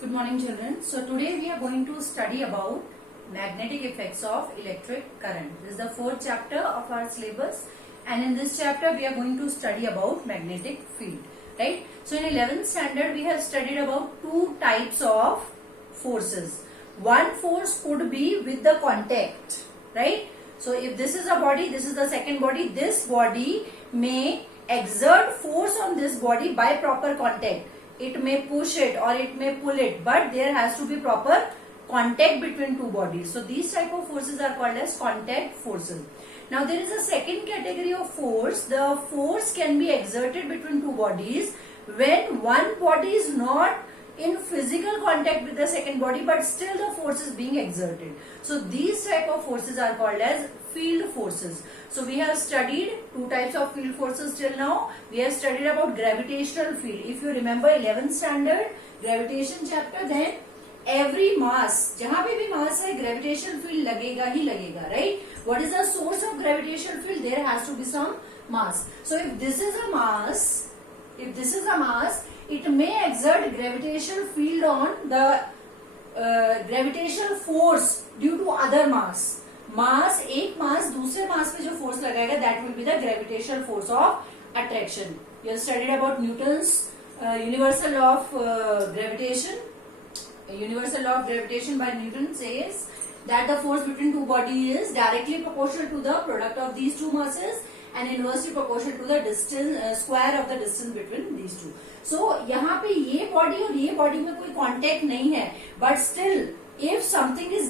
Good morning, children. So today we are going to study about magnetic effects of electric current. This is the fourth chapter of our syllabus, and in this chapter we are going to study about magnetic field. Right? So in 11th standard we have studied about two types of forces. One force could be with the contact. Right? So if this is a body, this is the second body. This body may exert force on this body by proper contact. It may push it or it may pull it, but there has to be proper contact between two bodies. So these type of forces are called as contact forces. Now there is a second category of force. The force can be exerted between two bodies when one body is not in physical contact with the second body, but still the force is being exerted. So these type of forces are called as field forces. So we have studied two types of field forces till now. We have studied about gravitational field. If you remember 11th standard gravitation chapter, then every mass, जहाँ पे भी mass है, gravitational field लगेगा ही लगेगा, right? What is the source of gravitational field? There has to be some mass. So if this is a mass, it may exert gravitational field on the gravitational force due to other mass. मास एक मास दूसरे मास पे जो force लगाएगा that will be the gravitational force of attraction. You have studied about Newton's universal law of gravitation. Universal law of gravitation by Newton says that the force between two bodies is directly proportional to the product of these two masses and inversely proportional to the distance square of the distance between these two. So यहाँ पे ये body और ये body में कोई contact नहीं है, but still if something is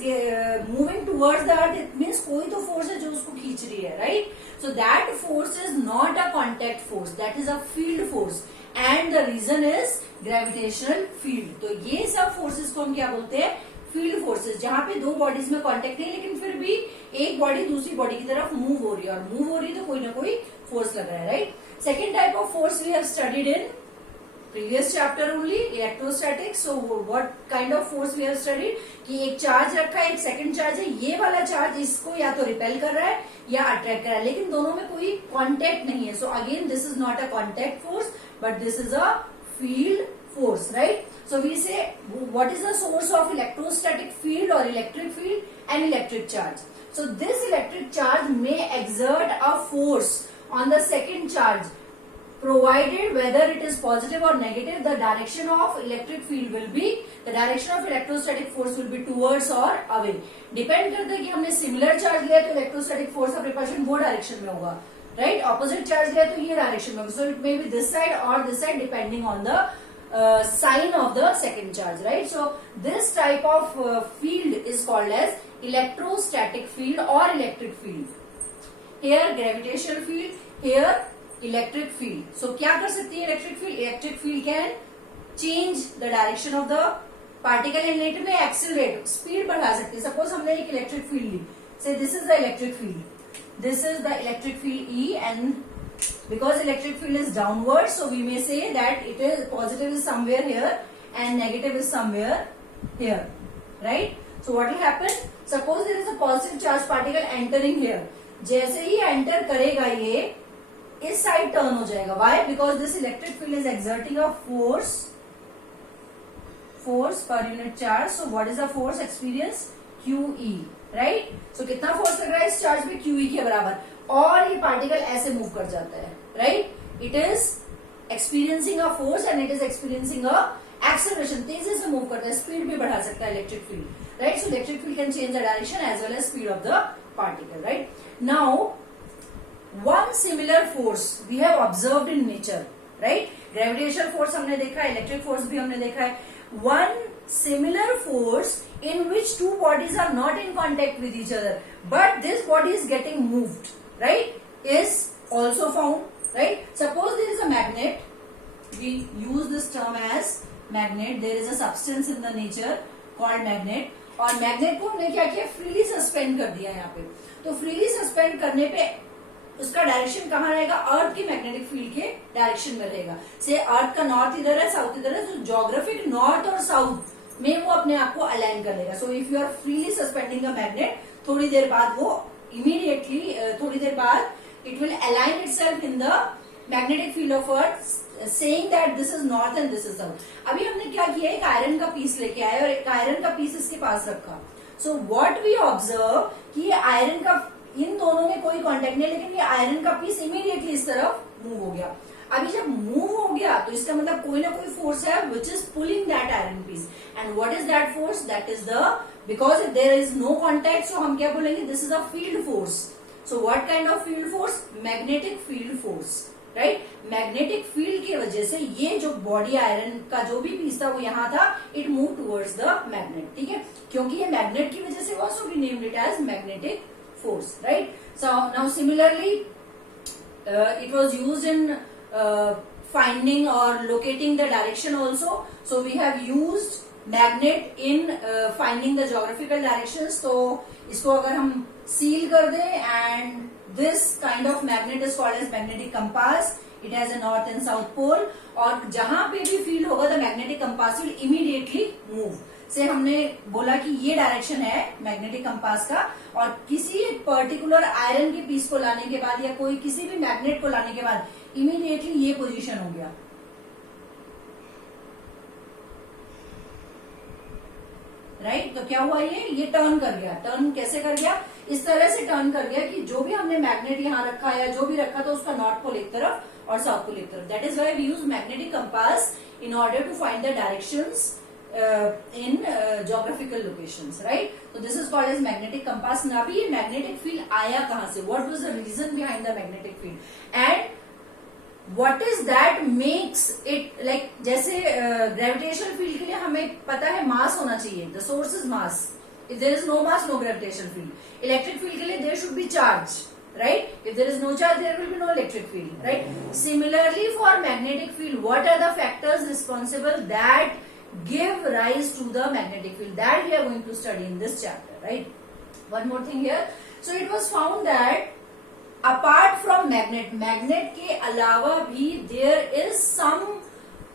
moving towards the earth, it means कोई तो force है जो उसको खींच रही है, right? So that force is not a contact force, that is a field force, and the reason is gravitational field. तो ये सब forces को हम क्या बोलते हैं? Field forces. जहां पे दो बॉडीज में कांटेक्ट नहीं, लेकिन फिर भी एक बॉडी दूसरी बॉडी की तरफ मूव हो रही है, और मूव हो रही है तो कोई ना कोई फोर्स लग रहा है, right? Second type of force we have studied in previous chapter only, electrostatics. So what kind of force we have studied? कि एक चार्ज रखा है, एक सेकंड चार्ज है, ये वाला चार्ज इसको या तो रिपेल कर रहा है या अट्रैक्ट कर रहा है, लेकिन दोनों में कोई कांटेक्ट नहीं है. So again this is not a contact force, but this is a field force, right? So we say what is the source of electrostatic field or electric field? An electric charge. So this electric charge may exert a force on the second charge, provided whether it is positive or negative, the direction of electric field will be, the direction of electrostatic force will be towards or away. Depend करता है कि हमने similar charge लिया तो electrostatic force of repulsion वो direction में होगा, right? Opposite charge लिया तो ये direction में होगा. So it may be this side or this side depending on the sign of the second charge, right? So this type of field is called as electrostatic field or electric field. Here gravitational field, here electric field. So क्या कर सकती है electric field? Electric field can change the direction of the particle and it may accelerate, speed बढ़ा सकती है. Suppose हमने एक electric field Lee, say this is the electric field, this is the electric field E, and because electric field is downward, so we may say that it is positive is somewhere here and negative is somewhere here, right? So what will happen? Suppose there is a positive charge particle entering here. जैसे ही enter करेगा ये इस side turn हो जाएगा. Why? Because this electric field is exerting a force per unit charge. So what is the force experience? QE, right? So कितना force लग रहा है इस चार्ज पे? QE के बराबर. और ये पार्टिकल ऐसे मूव कर जाता है, right? It is experiencing a force and it is experiencing a acceleration. तेजी से मूव करता है, स्पीड भी बढ़ा सकता है electric field, right? So electric field can change the direction as well as speed of the particle, right? Now one similar force we have observed in nature, right? Gravitational force हमने देखा है, electric force भी हमने देखा है. One similar force in which two bodies are not in contact with each other, but this body is getting moved, right, is also found, right? Suppose there is a magnet, we use this term as magnet. There is a substance in the nature called magnet, और magnet को हमने क्या किया? Freely suspend कर दिया यहाँ पे. तो फ्रीली सस्पेंड करने पे उसका डायरेक्शन कहाँ रहेगा? अर्थ की मैग्नेटिक फील्ड के डायरेक्शन में रहेगा. से अर्थ का नॉर्थ इधर है, साउथ इधर है, तो जोग्राफिक नॉर्थ और साउथ में वो अपने आप को अलाइन कर लेगा. So if you are freely suspending a magnet, थोड़ी देर बाद वो इमीडिएटली थोड़ी देर बाद it will align itself in the magnetic field of earth saying that this is north and this is south. अभी हमने क्या किया, एक आयरन का पीस लेके आए और एक आयरन का पीस इसके पास रखा. So what we observe कि ये आयरन का, इन दोनों में कोई कांटेक्ट नहीं, लेकिन ये आयरन का पीस इमीडिएटली इस तरफ मूव हो गया. अभी जब मूव हो गया तो इसका मतलब कोई ना कोई फोर्स है which is pulling that iron piece. And what is that force? That is the, because there is no contact, so हम क्या बोलेंगे, this is a field force. So what kind of field force? Magnetic field force, right. Magnetic field की वजह से ये जो body iron का जो भी पीस था वो यहाँ था, it move towards the magnet. ठीक है, क्योंकि ये मैग्नेट की वजह से also we named it as magnetic force, right. So now similarly it was used in finding or locating the direction also. So we have used magnet in finding the geographical directions. तो इसको अगर हम seal कर दें, and this kind of magnet is called as magnetic compass. It has a north and south pole. और जहां पे भी फील्ड होगा the magnetic compass will immediately move. से हमने बोला कि ये डायरेक्शन है मैग्नेटिक कंपास का, और किसी पर्टिकुलर आयरन के पीस को लाने के बाद या कोई किसी भी मैग्नेट को लाने के बाद इमीडिएटली ये पोजीशन हो गया, राइट. तो क्या हुआ, ये टर्न कर गया. टर्न कैसे कर गया? इस तरह से टर्न कर गया कि जो भी हमने मैग्नेट यहाँ रखा या जो भी रखा था उसका नॉर्थ पोल एक तरफ और साउथ पोल एक तरफ. That is why we use magnetic compass in order to find the directions in geographical locations, right? So this is called as magnetic compass. ना भी ये magnetic field आया कहाँ से? What was the reason behind the magnetic field? And what is that makes it like, जैसे gravitational field के लिए हमें पता है mass होना चाहिए. The source is mass. If there is no mass, no gravitational field. Electric field के लिए there should be charge, right? If there is no charge, there will be no electric field, right? Similarly, for magnetic field, what are the factors responsible that give rise to the magnetic field? That we are going to study in this chapter, right? One more thing here. So it was found that apart from magnet के अलावा भी there is some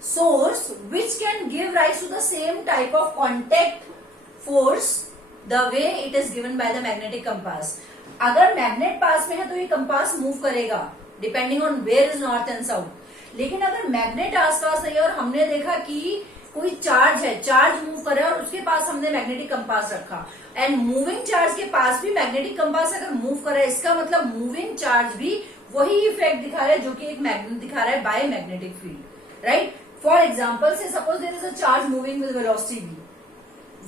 source which can give rise to the same type of contact force the way it is given by the magnetic compass. अगर magnet पास में है तो ये compass move करेगा depending on where is north and south. लेकिन अगर magnet आसपास नहीं है और हमने देखा कि कोई चार्ज है, चार्ज मूव कर रहा है और उसके पास हमने मैग्नेटिक कंपास रखा, एंड मूविंग चार्ज के पास भी मैग्नेटिक कंपास अगर मूव कर रहा है, इसका मतलब मूविंग चार्ज भी वही इफेक्ट दिखा रहा है जो कि एक मैग्नेट दिखा रहा है by magnetic field, right. For example से suppose there is a charge moving with velocity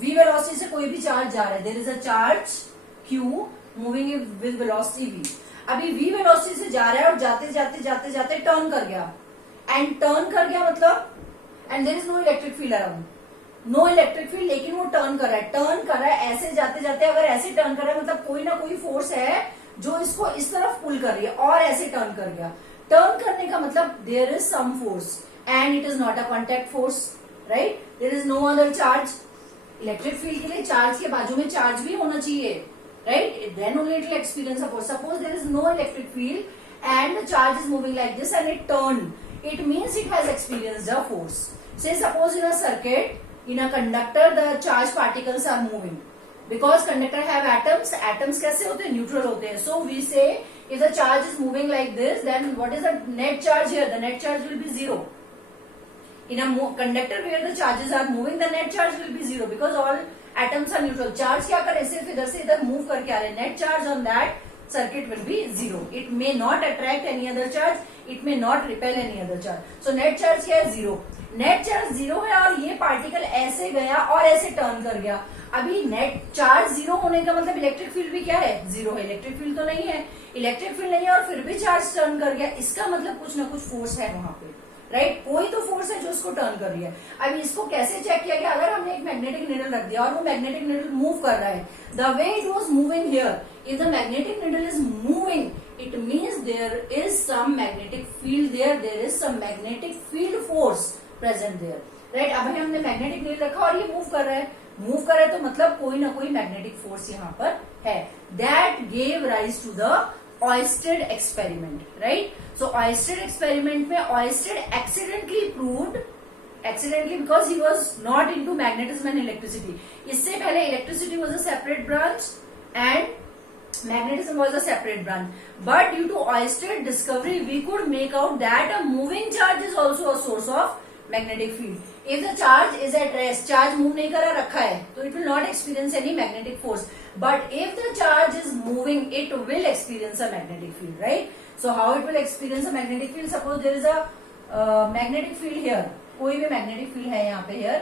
v velocity से कोई भी चार्ज जा रहा है, there is a charge q moving with velocity v. अभी v वेलोसिटी से जा रहा है और जाते जाते जाते जाते टर्न कर गया, एंड टर्न कर गया मतलब and there is no electric field around, no electric field, लेकिन वो टर्न कर रहा है ऐसे जाते जाते. अगर ऐसे टर्न कर रहा है मतलब कोई ना कोई फोर्स है जो इसको इस तरफ पुल कर रही है, और ऐसे टर्न कर गया. टर्न करने का मतलब there is some force and it is not a contact force, right. There is no other charge. Electric field के लिए चार्ज के बाजू में चार्ज भी होना चाहिए, right. Then only it will experience a force. Suppose there is no electric field and the charge is moving like this and it turn, it means it has experienced a force. Say suppose in a circuit, in a conductor, the charged particles are moving. Because conductor have atoms, atoms कैसे होते हैं? Neutral होते हैं. So we say if the charge is moving like this, then what is the net charge here? The net charge will be 0. In a conductor where the charges are moving, the net charge will be 0 because all atoms are neutral. Charge क्या करे? सिर्फ इधर से इधर move करके आ रहे हैं. Net charge on that circuit will be 0. It may not attract any other charge, it may not repel any other charge. So net charge क्या है? 0. नेट चार्ज 0 है और ये पार्टिकल ऐसे गया और ऐसे टर्न कर गया. अभी नेट चार्ज 0 होने का मतलब इलेक्ट्रिक फील्ड भी क्या है? 0 है. इलेक्ट्रिक फील्ड तो नहीं है, इलेक्ट्रिक फील्ड नहीं है और फिर भी चार्ज टर्न कर गया. इसका मतलब कुछ ना कुछ फोर्स है वहां पे, राइट. कोई तो फोर्स है जो उसको टर्न कर रही है. अब इसको कैसे चेक किया गया? अगर हमने एक मैग्नेटिक नीडल रख दिया और वो मैग्नेटिक नीडल मूव कर रहा है, the way it was moving here, if the magnetic needle is moving, it means there is some magnetic field there is some magnetic field force present there, right. अब हमने magnetic needle रखा और ये move कर रहा है तो मतलब कोई ना कोई मैग्नेटिक फोर्स यहाँ पर है. That gave rise to the Oersted experiment, right. So Oersted experiment में Oersted accidentally because he was not into magnetism and electricity. इससे पहले electricity was a separate branch and magnetism was a separate branch. But due to Oersted discovery, we could make out that a moving charge is also a source of magnetic field. If the charge is at rest, charge move नहीं करा रखा है, तो it will not experience any magnetic force. But if the charge is moving, it will experience a magnetic field, right? So how it will experience a magnetic field? Suppose there is a magnetic field here. कोई भी magnetic field है यहाँ पे here,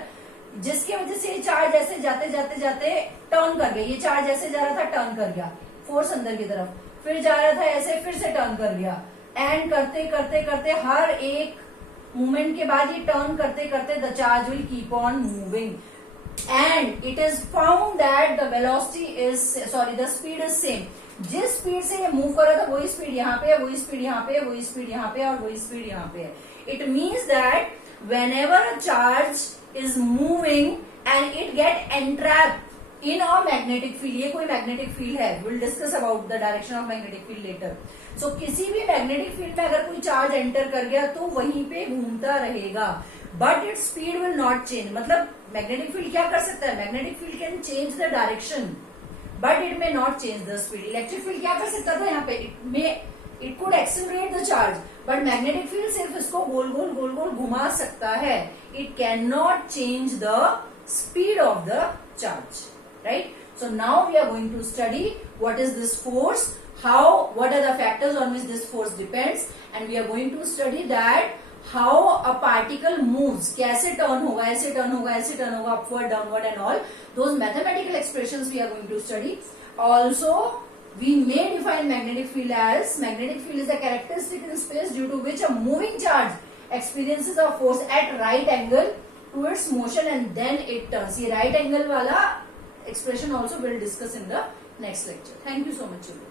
जिसकी वजह से ये charge ऐसे जाते जाते जाते टर्न कर गया. ये चार्ज ऐसे जा रहा था, टर्न कर गया, फोर्स अंदर की तरफ, फिर जा रहा था ऐसे, फिर से टर्न कर गया. एंड करते करते करते हर एक मूवमेंट के बाद ये टर्न करते करते the charge will keep on moving. And it is found that the velocity is the speed is same. जिस स्पीड से ये मूव कर रहा था वही स्पीड यहाँ पे है, वही स्पीड यहाँ पे है, वही स्पीड यहाँ पे है और वही स्पीड यहाँ पे है. It means that whenever a charge is moving and it get entrapped in a magnetic field, ये कोई magnetic field है, we'll discuss about the direction of magnetic field later. So किसी भी magnetic field में अगर कोई charge enter कर गया तो वहीं पे घूमता रहेगा, but its speed will not change. मतलब magnetic field क्या कर सकता है? Magnetic field can change the direction, but it may not change the speed. Electric field क्या कर सकता था यहाँ पे? It could accelerate the charge, but magnetic field सिर्फ इसको गोल गोल गोल गोल घुमा सकता है. It cannot change the speed of the charge, right? So now we are going to study what is this force, what are the factors on which this force depends, and we are going to study that how a particle moves, कैसे turn होगा, ऐसे turn होगा, ऐसे turn होगा, upward, downward and all. Those mathematical expressions we are going to study. Also, we may define magnetic field as, magnetic field is a characteristic in space due to which a moving charge experiences a force at right angle to its motion and then it turns. ये right angle वाला expression also we'll discuss in the next lecture. Thank you so much, children.